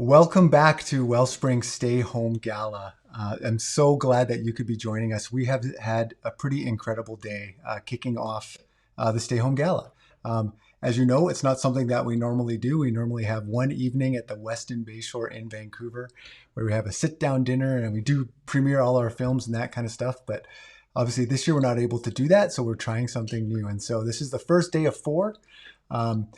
Welcome back to Wellspring Stay Home Gala. I'm so glad that you could be joining us. We have had a pretty incredible day kicking off the Stay Home Gala. As you know, it's not something that we normally do. We normally have one evening at the Westin Bayshore in Vancouver where we have a sit down dinner and we do premiere all our films and that kind of stuff. But obviously, this year we're not able to do that. So we're trying something new. And so this is the first day of four. Um,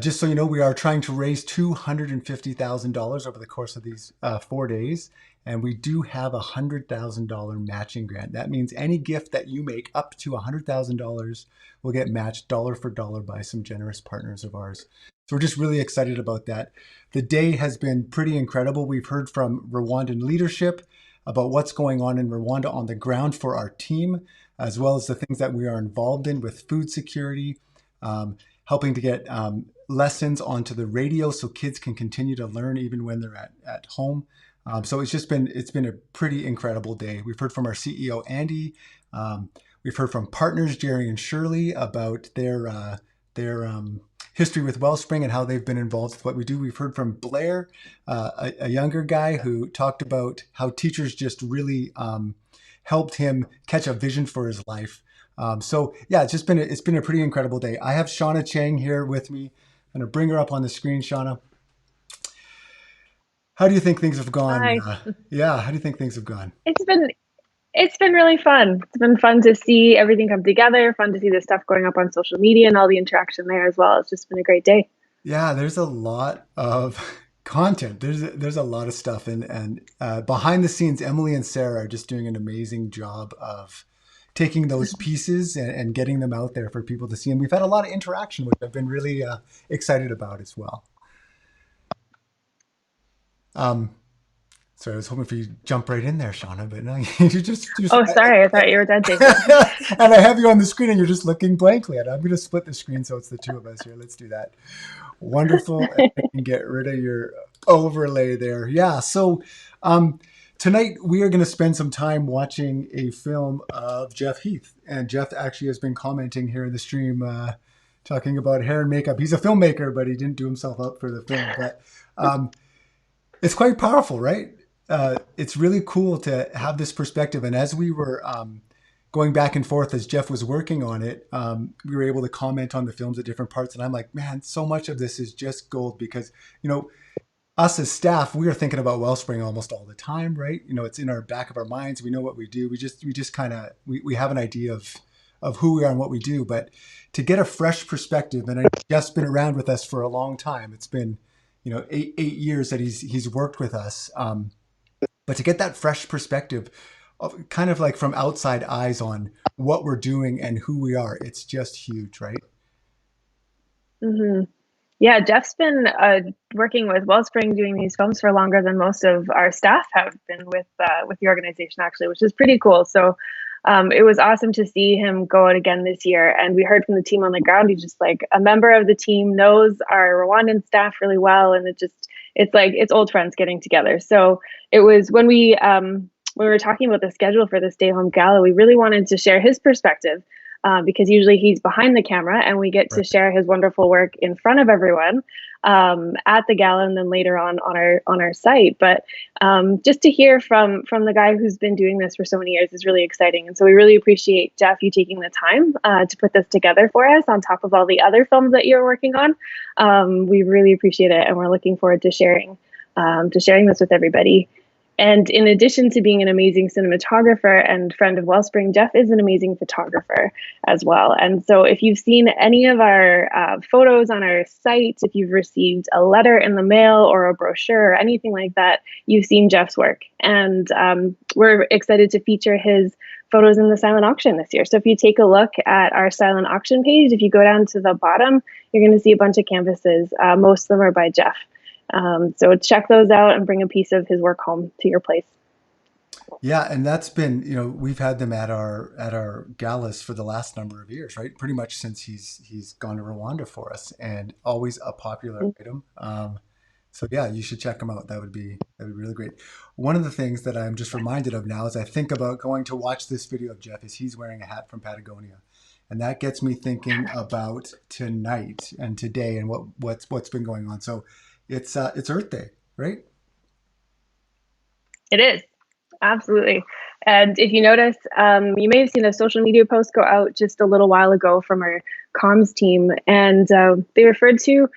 just so you know, we are trying to raise $250,000 over the course of these 4 days. And we do have a $100,000 matching grant. That means any gift that you make up to $100,000 will get matched dollar for dollar by some generous partners of ours. So we're just really excited about that. The day has been pretty incredible. We've heard from Rwandan leadership about what's going on in Rwanda on the ground for our team, as well as the things that we are involved in with food security, helping to get lessons onto the radio so kids can continue to learn even when they're at home. So it's been a pretty incredible day. We've heard from our CEO Andy. We've heard from partners Jerry and Shirley about their history with Wellspring and how they've been involved with what we do. We've heard from Blair, a younger guy who talked about how teachers just really helped him catch a vision for his life. So yeah, it's been a pretty incredible day. I have Shauna Chang here with me. I'm going to bring her up on the screen. Shauna, how do you think things have gone? Hi. Yeah, how do you think things have gone? It's been it's been really fun. It's been fun to see everything come together, fun to see the stuff going up on social media and all the interaction there as well. It's just been a great day. Yeah, there's a lot of content. There's a lot of stuff, and behind the scenes, Emily and Sarah are just doing an amazing job of taking those pieces and getting them out there for people to see. And we've had a lot of interaction, which I've been really excited about as well. Um, so I was hoping for you to jump right in there, Shauna, but no, you just Oh, sorry. I thought you were done, Jason. and I have you on the screen and you're just looking blankly at it. I'm going to split the screen so it's the two of us here. Let's do that. Wonderful. And I can get rid of your overlay there. Yeah. So tonight we are going to spend some time watching a film of Geoff Heith. And Geoff actually has been commenting here in the stream, talking about hair and makeup. He's a filmmaker, but he didn't do himself up for the film. But um, it's quite powerful, right? It's really cool to have this perspective. And as we were going back and forth as Geoff was working on it, we were able to comment on the films at different parts. And I'm like, man, so much of this is just gold because, you know, us as staff, we are thinking about Wellspring almost all the time, right? You know, it's in our back of our minds. We know what we do. We just kind of, we have an idea of who we are and what we do. But to get a fresh perspective, and Jeff's been around with us for a long time. It's been, you know, eight years that he's worked with us. But to get that fresh perspective of kind of like from outside eyes on what we're doing and who we are, it's just huge, right? hmm Yeah, Jeff's been working with Wellspring doing these films for longer than most of our staff have been with the organization, actually, which is pretty cool. So it was awesome to see him go out again this year. And we heard from the team on the ground. He's just like a member of the team, knows our Rwandan staff really well. And it's like, it's old friends getting together. So it was when we were talking about the schedule for the Stay Home Gala, we really wanted to share his perspective because usually he's behind the camera and we get to Right. share his wonderful work in front of everyone at the gala and then later on our site. But just to hear from the guy who's been doing this for so many years is really exciting. And so we really appreciate Geoff you taking the time to put this together for us on top of all the other films that you're working on. We really appreciate it, and we're looking forward to sharing this with everybody. And in addition to being an amazing cinematographer and friend of Wellspring, Geoff is an amazing photographer as well. And so, if you've seen any of our photos on our site, if you've received a letter in the mail or a brochure or anything like that, you've seen Geoff's work. And we're excited to feature his photos in the silent auction this year. So, if you take a look at our silent auction page, if you go down to the bottom, you're going to see a bunch of canvases. Most of them are by Geoff. So check those out and bring a piece of his work home to your place. Yeah, and that's been, you know, we've had them at our galas for the last number of years, right? Pretty much since he's gone to Rwanda for us, and always a popular item. So yeah, you should check them out. That would be really great. One of the things that I'm just reminded of now as I think about going to watch this video of Geoff is he's wearing a hat from Patagonia, and that gets me thinking about tonight and today and what's been going on. So it's Earth Day. right? It is. Absolutely. And if you notice, you may have seen a social media post go out just a little while ago from our comms team, and they referred to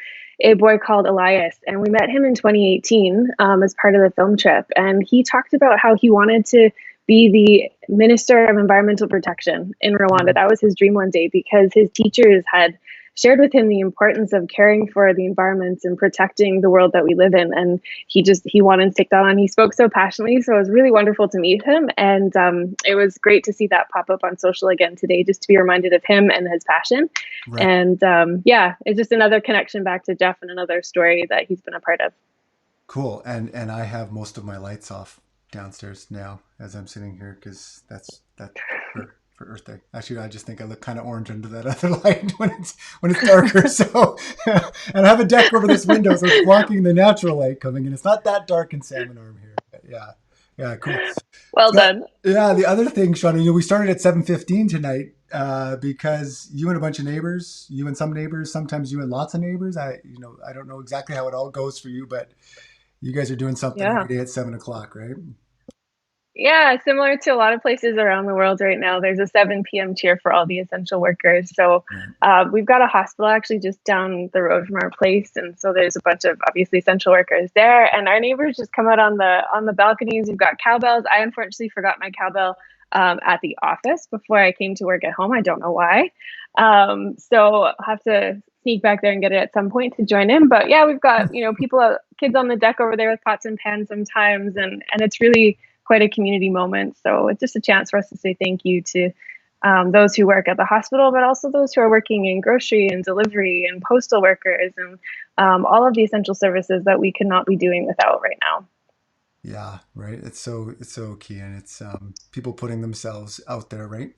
a boy called Elias, and we met him in 2018 as part of the film trip, and he talked about how he wanted to be the Minister of Environmental Protection in Rwanda. Mhm. That was his dream one day because his teachers had shared with him the importance of caring for the environment and protecting the world that we live in, and he wanted to take that on. He spoke so passionately, so it was really wonderful to meet him, and it was great to see that pop up on social again today, just to be reminded of him and his passion. Right. And yeah, it's just another connection back to Geoff and another story that he's been a part of. Cool. And I have most of my lights off downstairs now as I'm sitting here because that for Earth Day. Actually, I just think I look kind of orange under that other light when it's darker. So, and I have a deck over this window, so it's blocking the natural light coming in. It's not that dark in Salmon Arm here. But yeah, yeah, cool. Well So, done. yeah, the other thing, Sean, we started at 7:15 tonight because you and a bunch of neighbors, you and some neighbors, sometimes you and lots of neighbors. I don't know exactly how it all goes for you, but you guys are doing something every Yeah. day at 7 o'clock, right? Yeah, similar to a lot of places around the world right now, there's a 7 p.m. cheer for all the essential workers. So Right. we've got a hospital actually just down the road from our place, and so there's a bunch of obviously essential workers there. And our neighbors just come out on the balconies. We've got cowbells. I unfortunately forgot my cowbell at the office before I came to work at home. I don't know why. So I'll have to sneak back there and get it at some point to join in. But yeah, we've got people, kids on the deck over there with pots and pans sometimes, and it's really quite a community moment. So it's just a chance for us to say thank you to those who work at the hospital, but also those who are working in grocery and delivery and postal workers and all of the essential services that we could not be doing without right now. Yeah, right. It's so key, and it's people putting themselves out there, right?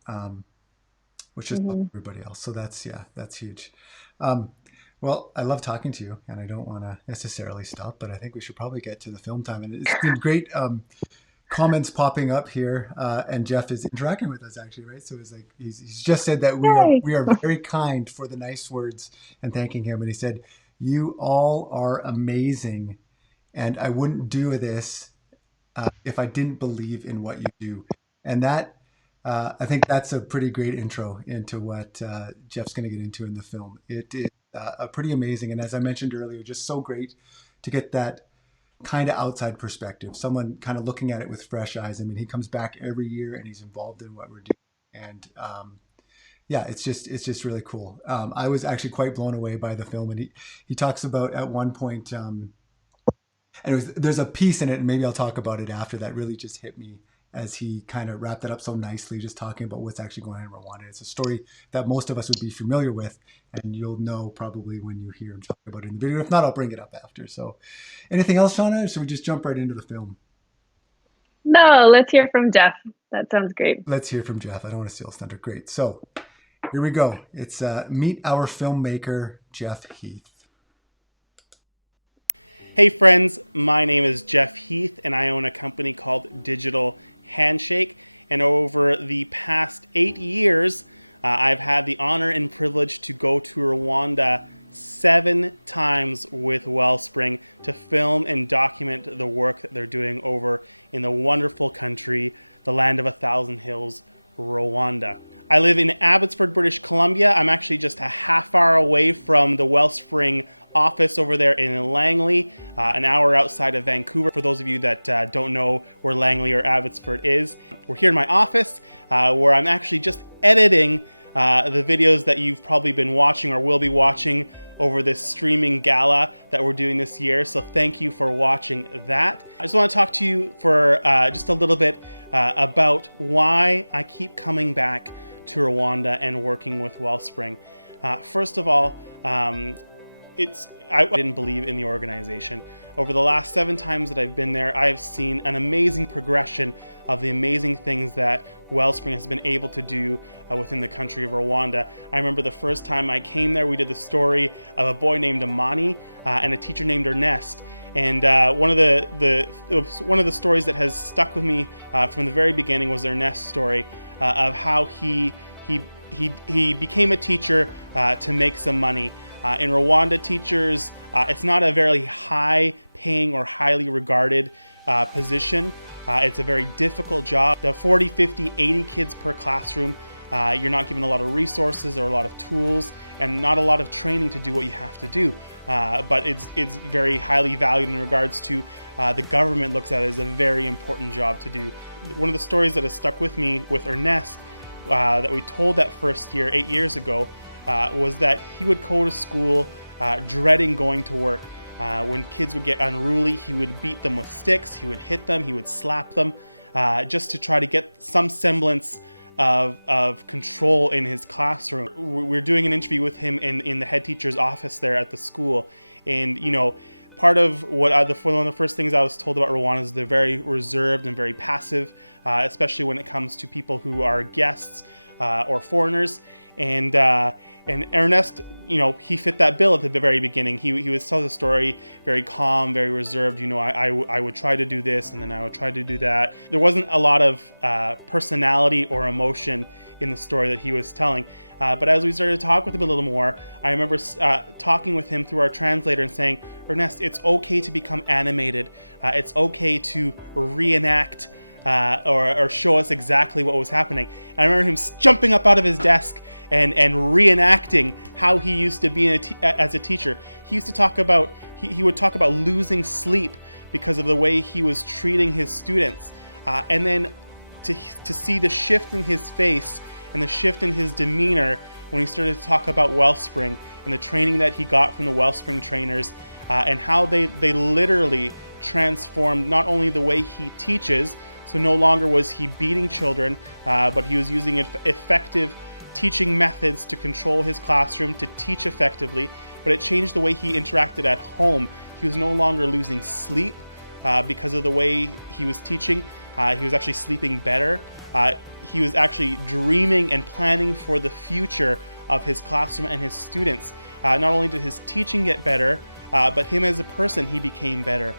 Which is Mm-hmm. everybody else. So that's huge. Um, well, I love talking to you, and I don't want to necessarily stop, but I think we should probably get to the film time. And it's been great comments popping up here, and Geoff is interacting with us actually, right? So it's like he's just said that we are Yay! we are very kind for the nice words and thanking him, and he said you all are amazing, and I wouldn't do this if I didn't believe in what you do. And that, I think that's a pretty great intro into what Geoff's going to get into in the film. It is a pretty amazing. And as I mentioned earlier, just so great to get that kind of outside perspective, someone kind of looking at it with fresh eyes. I mean, he comes back every year and he's involved in what we're doing. And yeah, it's just really cool. I was actually quite blown away by the film, and he talks about at one point, and there's a piece in it, and maybe I'll talk about it after that. Really just hit me as he kind of wrapped it up so nicely, just talking about what's actually going on in Rwanda. It's a story that most of us would be familiar with, and you'll know probably when you hear him talk about it in the video. If not, I'll bring it up after. So, anything else, Shauna? Or should we just jump right into the film? No, let's hear from Geoff. That sounds great. Let's hear from Geoff. I don't want to steal his thunder. Great. So here we go. It's meet our filmmaker, Geoff Heith. Hey friends, my name is Geoff Heith and I own a company called Digital Handshake. And over the past 8 years, I've had the honor and privilege to go to Rwanda 7 times with Wellspring to film and document the work that they're doing over in the wonderful country, the land of 1,000 hills, Rwanda. I live in Abbotsford, British Columbia. I'm actually just a half hour away from the Wellspring office over there in Langley, an hour outside of Vancouver. For those of you that don't know where Langley or Abbotsford is, we're here in my office where I'm actually just editing the videos that you've probably been watching or will be watching over this streaming gala that we're doing this year. So thank you for watching that. I just want to talk to you for just a little bit about why I keep coming back to Rwanda and working with Wellspring. First of all, I didn't believe in the organization. Over the last 7 times that I've been there, I have seen an amazing progression of the amazing things that Wellspring has been able to do within the country of Rwanda. I remember the first time I came there, we did the story of a boy named Amani and a teacher named Ernest. And one of the stories that has stuck with me from the very beginning was Ernest's story of how he became a teacher to make some money. In Rwanda, teachers, it's not a very high paying or highly regarded position. It's a very difficult job. The 40, 50, 80 kids per classroom, you're not given a lot of resources or a lot of tools and not a lot of training to do what you have to do. But it's very highly valued in regards to the government looks at it as a very important job to do. One of the stories that has stuck with me with Ernest that we told that first year, 8 years ago, was that he would go to school dreading going to work. When kids would get unruly, he would beat them with sticks, he would hit them, he would slap them, just to try to get some semblance of control in his classroom. We're doing an interview with him in the head teacher's office there at the school. And, you know, part of what one of the first things I was told about Rwanda is they're very reserved and very passive, especially when it comes to people who are guests or foreigners. And Ernest, you know, he fit that bill at the very beginning. He would tell the story very calm, very reserved. You know, I would try to do this, and then I would try to do that. There wasn't a lot of personality or emotion in the story that he was telling. But as we started to talk with him a little more, I remember talking with him through our translator and saying, Ernest, it's okay to become animated. It's okay to reenact or show us exactly what was happening. And I remember him jumping up out of his desk and reenacting how he used to be as a teacher. He used to talk about, he would talk about losing sleep because of the way he was treating his students. And then to see the shift in his face and the shift in his demeanor when he started to talk about Wellspring and the training that he got from the Wellspring trainers, and how they literally transformed not only the way he teaches. So no longer was he beating children, but he was using effective teaching methods to control his classroom, to teach effectively. But it changed the way he interacted at home. He was no longer losing sleep because of the way he was teaching. He was actually sleeping better. He was actually dreaming and planning for the future of his classroom and his students. Not only did his teaching get better, but him as a person, he became better.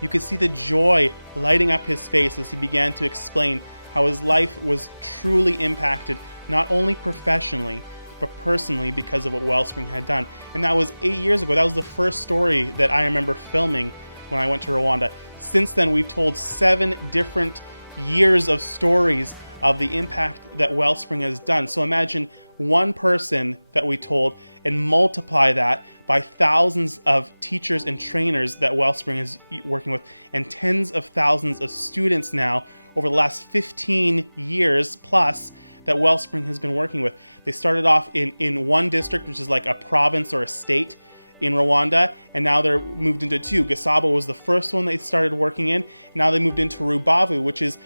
You could see the joy lighting up his face as he began to explain how his life was truly impacted, not only professionally, but personally because of what Wellspring had done. And that was 8 years ago. That was the first story that I remember filming when I went to Rwanda. Since then, we've told 7 different years of stories of the impact that Wellspring has done. So imagine one person that we told and multiply that by thousands of teachers and trainers that Wellspring is working with, and tens of thousands of students now over the last 15 years plus that Wellspring has been working with. They started off in one district, which is like a province or a state in Rwanda, and now they're moved into 2. Gasabo was the first one they started working in, and now they moved into Rubavu, which is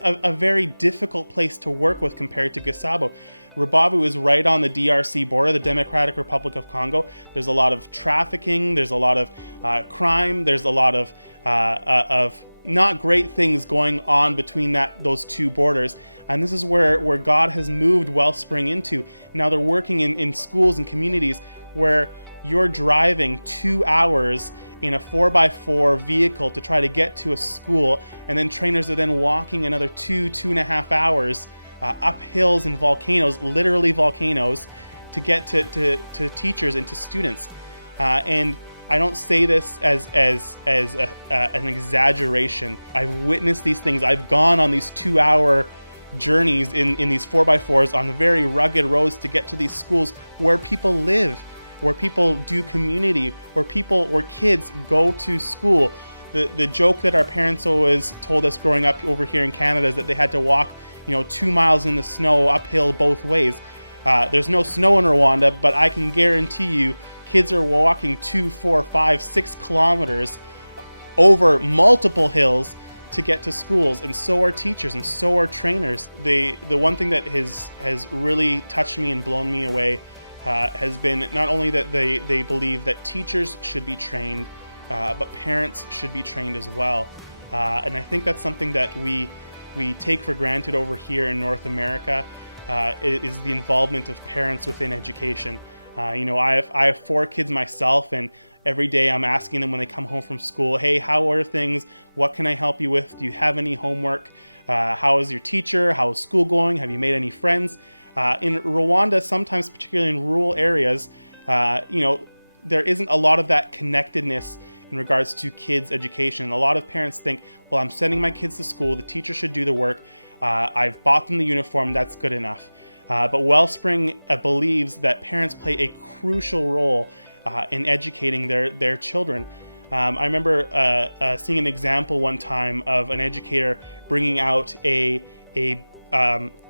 a very difficult place to work with compared to Gasabo. Rubavu is right on the DRC border, the Democratic Republic of Congo. There's a lot of trafficking, there's a lot of crime, there's a lot of not great things going on between those 2 borders. And this is where God has moved Wellspring into. Now they're working in schools and communities where you're driving 2 hours in a 4x4 vehicle to try to get to a school, and then trainers are then walking another 2.5 hours up hills and volcanoes, literally volcanoes, to get to teachers and to students. And I don't say this as an exaggeration. I've witnessed these things. I've gone on these 2-hour journeys in these 4x4s on very rugged roads to get to these schools where people live, where people do community, where kids go to school. The joke that our parents always told us growing up over here in Canada is that they had to walk 2 miles in the snow uphill both ways. There's no snow in Rwanda, but I can guarantee you kids are walking 2, 4, 5, 6 kilometers over multiple hills to get to schools, and so are teachers and so are trainers. The one thing that has really touched me and blown me away has been not only that they believe that teachers should be trained, but parents should be trained as well. And I think that's something that we take for granted over here in North America, is the involvement of parents within education. I have 4 kids myself, and every day I'm asking them when they come home from school, hey, how are things? What can I help you with? Do you have any homework? How is your teacher? How is school going? Have you made any friends? In Rwanda, sometimes particularly in rural areas, there isn't a lot of that connectedness in regards to kids' education. A lot of parents think, well, I'm sending my kids to school, the teacher should do the work, I've bought them the uniform, that's good enough. But Wellspring believes that parents play a crucial role in educating their children. I remember seeing an example one time of an educator bringing out a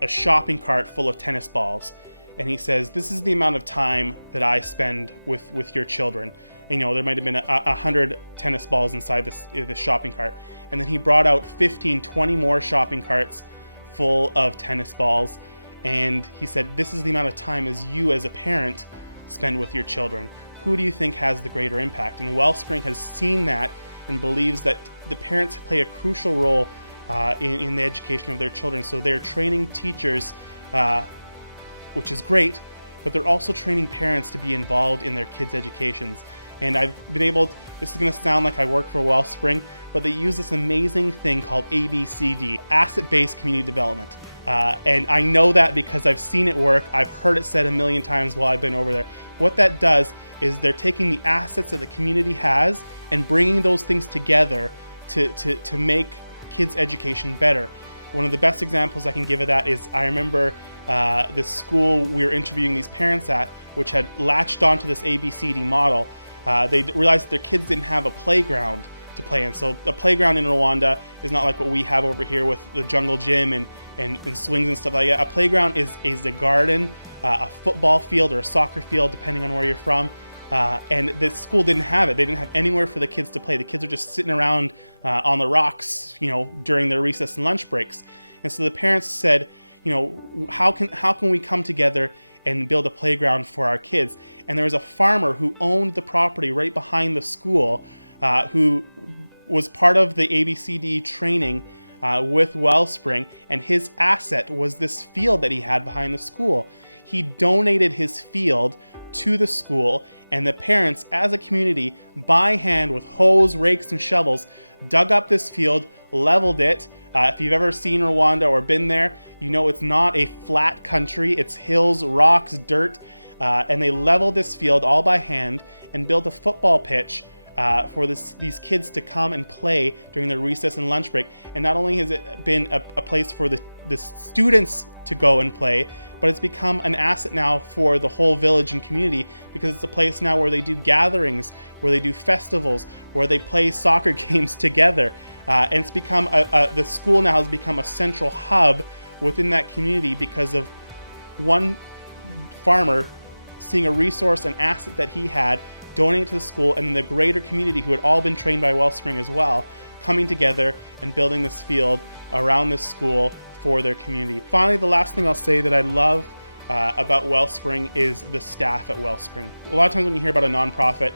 shopping cart full of tennis balls. And he says, this is the amount of time that I spend with your children. And, there might have been 100 tennis balls inside this shopping cart. And then he brought out 15, 20 more shopping carts full of tennis balls. And he said, this is the amount of time as you as a parent spend with your children. Who do you think has the greater impact? And Wellspring has seen that and believes that the parents play a crucial role in the education of their children. So they're training teachers, which is great, but they're also training parents to be involved in their kids' educations. And I've been able to, this is going to sound like I work for Wellspring, but they use this amazing thing called ABCD, Asset-Based Community Development. And I know that because I've seen it work. I've heard it said a million times while I've been over there. What that does is they're taking the assets that the community has and bringing those things together to make kids' education better. One of the best examples I can give of that is I remember this school we were interviewing these parents at, which had latched onto this ABCD model. They realized that their kids didn't have a playground to play in. So a playground in Rwanda is not like what we have over here with the jungle gym and swings and stuff like that. A playground is a garden, a football field or a soccer field, depending on where you're from. And the school didn't have it. They didn't have anywhere for the kids to play. The kids were just sitting around on the rocks, during their recess and lunch breaks. And so the parents said, how can we come together and build a playground for our kids? And there was a farmer who owned the property right behind the school, who was part of the ABCD training with Wellspring, and his asset was this field that he had behind the school. He donated his field to the school, and the parents, as a community, by hand with hoes, rakes, and shovels, dug up this field, leveled it. If you've ever seen Rwanda or been there, it's not a flat country. It's hills, rocks, dirt, and they leveled this field all by hand and built a football pitch for these kids to come and play during their recess and lunch break. And not only has it been a place for the students to go and play, but it's become an asset now for the whole village and community, because it's a place now where they do gatherings, where they do festivals, where they play soccer games together. And it's become the school now has become a central hub within that community because of one farmer seeing a resource, an asset that he had, donating it to the school, and then the greater community, who had all been trained by Wellspring as well, coming together and building this field around this school for their community. Finally, the last thing I'll say that I love about Wellspring is the staff at Wellspring. A lot of times when you hear about a nonprofit,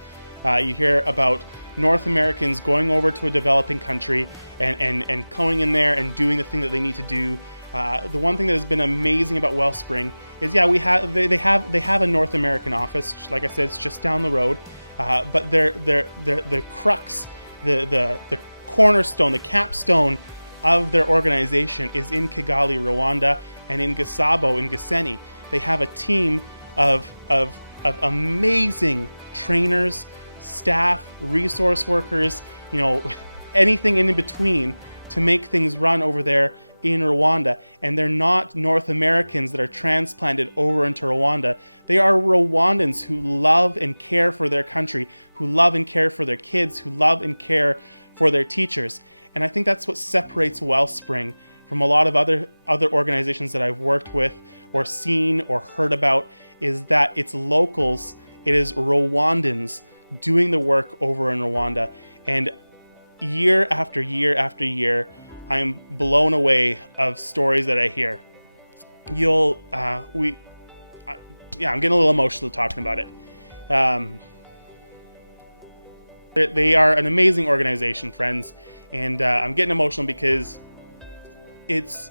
you hear about North Americans going over to a developing country and going in there and doing the thing that they need to do. The one thing that has been amazing about Wellspring is, they have a North American office. Like I said, it's just down the road. But the crux, the cornerstone, the capstone of their organization is in Kigali, Rwanda, and in Gasabo, in Gisenyi. They have a team of amazing trainers, staff, resource workers, anything in between to make things run over there in Rwanda. And they're not North Americans that are transplanted over into Rwanda. They are Rwandans who love and care for their country, who love and care for their kids, who love and care for their teachers. And I think that's what separates Wellspring from a lot of other organizations that I've worked with or seen or heard about, is that it's locals, it is Rwandans doing the work over in Rwanda. And year after year after year, I'm blown away of stories that I hear. I'm getting a little emotional talking about it. They are an amazing organization, friends, and I'm getting emotional because it's,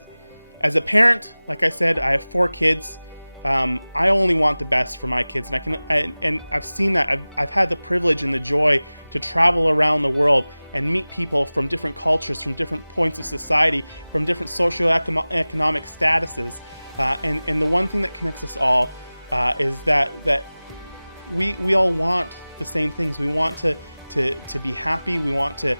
as a parent, like I said, I have 4 kids. I only want the best for my kids, and I've seen that. I've had the privilege and the joy to travel around the world and meet people from different cultures, from different points of society, from different socioeconomic statuses, and the one thing that connects us all is that we all want the same things. We want to be happy. We want to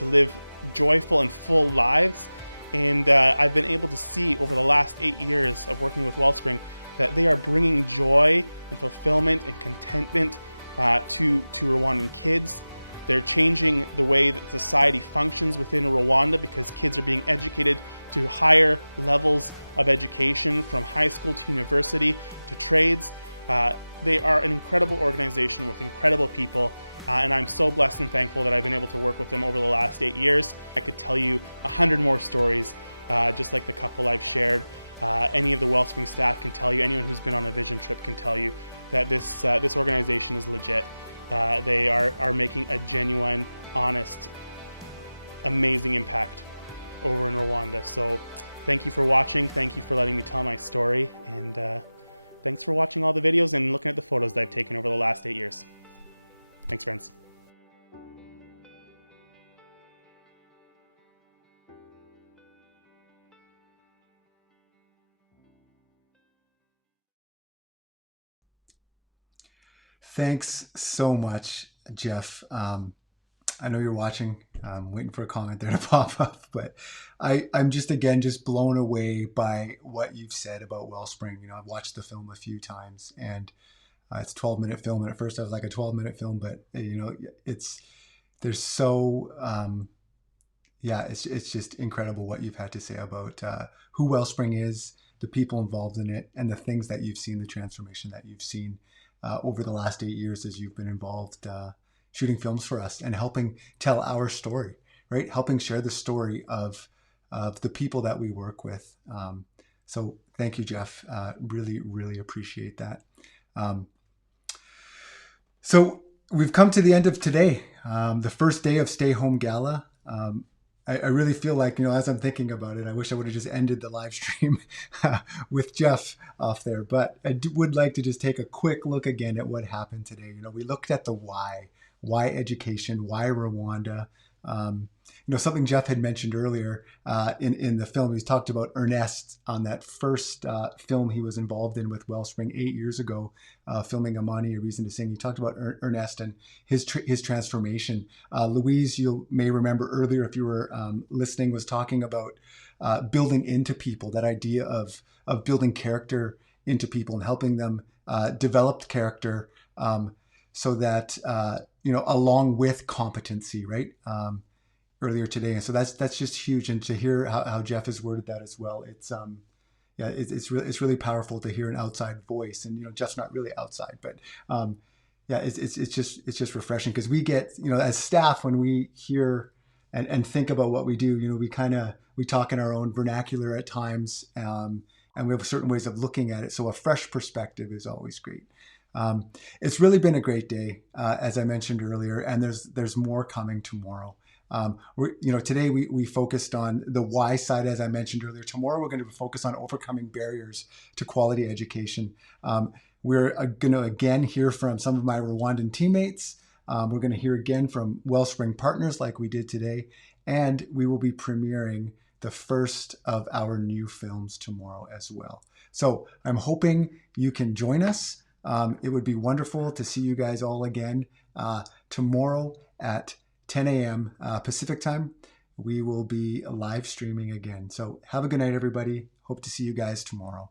live joyful and full lives. And I've been able to see over the last 8 years of working with Wellspring that they are bringing joy and fulfillment and contentment to Rwandan kids. They're changing the way that society functions within Rwanda because kids are being educated to higher levels of education, from high school to university to trades. They are an incredible organization with incredible people, and I'm so blessed and thankful that I've been able to work with them over the last 8 years. I could tell you 100 more stories, just like the couple I've shared. Any of the Wellspring staff can tell you, anyone who's been on a vision trip can tell you that this organization is legit. They are making a genuine, honest, amazing impact over in Rwanda. So thank you for watching. Thank you for letting me tell my story. And thanks for watching all the videos and looking at the photos that I've taken over the last 8 years. Thanks, friends. Thanks so much, Geoff. I know you're watching. I'm waiting for a comment there to pop up, but I'm just blown away by what you've said about Wellspring. I've watched the film a few times, and it's a 12-minute film. And at first, I was like, a 12-minute film, but there's so it's just incredible what you've had to say about who Wellspring is, the people involved in it, and the things that you've seen, the transformation that you've seen over the last 8 years as you've been involved shooting films for us and helping tell our story, right? Helping share the story of the people that we work with. So thank you, Geoff. Really, really appreciate that. So we've come to the end of today, the first day of Stay Home Gala. I really feel like, as I'm thinking about it, I wish I would have just ended the live stream with Geoff off there. But I would like to just take a quick look again at what happened today. We looked at the why education, why Rwanda. Something Geoff had mentioned earlier in the film. He's talked about Ernest on that first film he was involved in with Wellspring 8 years ago, filming Amani, A Reason to Sing. He talked about Ernest and his transformation. Louise, you may remember earlier, if you were listening, was talking about building into people, that idea of building character into people and helping them develop character so that, along with competency, right? Earlier today. And so that's just huge. And to hear how Geoff has worded that as well, it's really powerful to hear an outside voice. And, Geoff's not really outside, but it's just refreshing, because we get, as staff, when we hear and think about what we do, we talk in our own vernacular at times, and we have certain ways of looking at it. So a fresh perspective is always great. It's really been a great day, as I mentioned earlier, and there's more coming tomorrow. Today we focused on the why side, as I mentioned earlier. Tomorrow we're going to focus on overcoming barriers to quality education. We're going to again hear from some of my Rwandan teammates. We're going to hear again from Wellspring partners like we did today, and we will be premiering the first of our new films tomorrow as well. So I'm hoping you can join us. It would be wonderful to see you guys all again tomorrow at 10 a.m. Pacific time. We will be live streaming again. So have a good night, everybody. Hope to see you guys tomorrow.